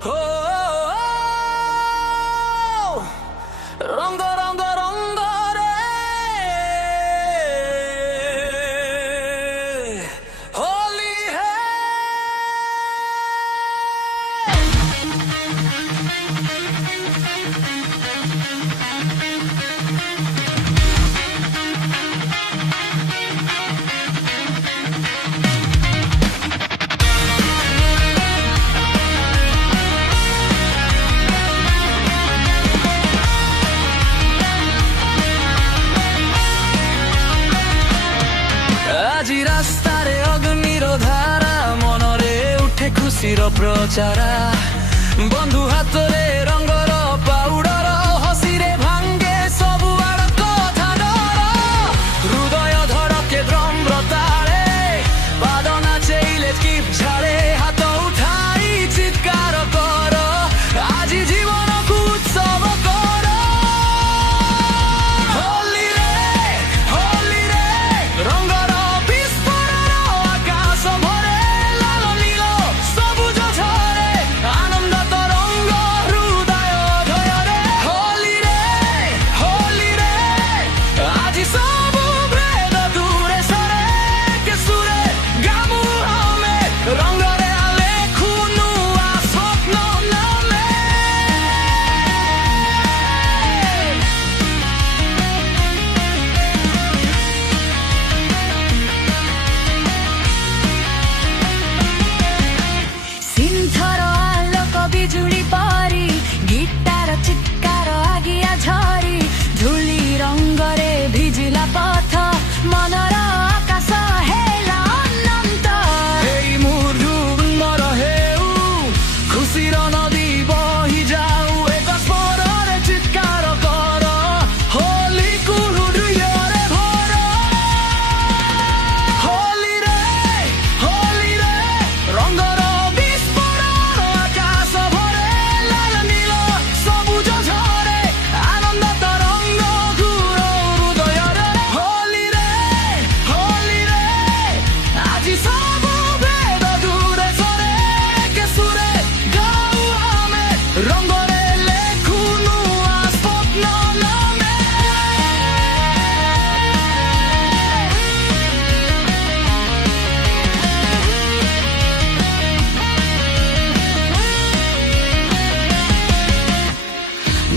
ও রঙ্গ রঙ্গ রঙ্গ রে হোলি হে ଆଜି ରାସ୍ତାରେ ଅଗ୍ନିର ଧାରା ମନରେ ଉଠେ ଖୁସିର ପ୍ରଚାରା ବନ୍ଧୁ ହାତରେ ରଙ୍ଗର ପାଉଡର ହସିରେ ଭାଙ୍ଗେ ସବୁ ଆଡ କଥା ଡର ହୃଦୟ ଧଡ଼କେ ଦ୍ରମ୍ର ତାଳେ ପାଦ ନାଚେଇଲେ ସ୍କିପ୍ ଝାଳେ ହାତ ଉଠାଇ ଚିତ୍କାର କର ଆଜି ଜୀବନକୁ ଉତ୍ସବ କର ହୋଲିରେ ହୋଲିରେ ରଙ୍ଗର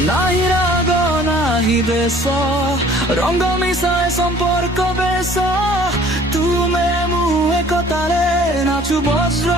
ନାହିଁ ରାଗ ନାହିଁ ଦେଶ ରଙ୍ଗ ମିଶାଏ ସମ୍ପର୍କ ବେଶ ତୁମେ ମୁଁ ଏକତାରେ ନାଚୁ ବଜ୍ର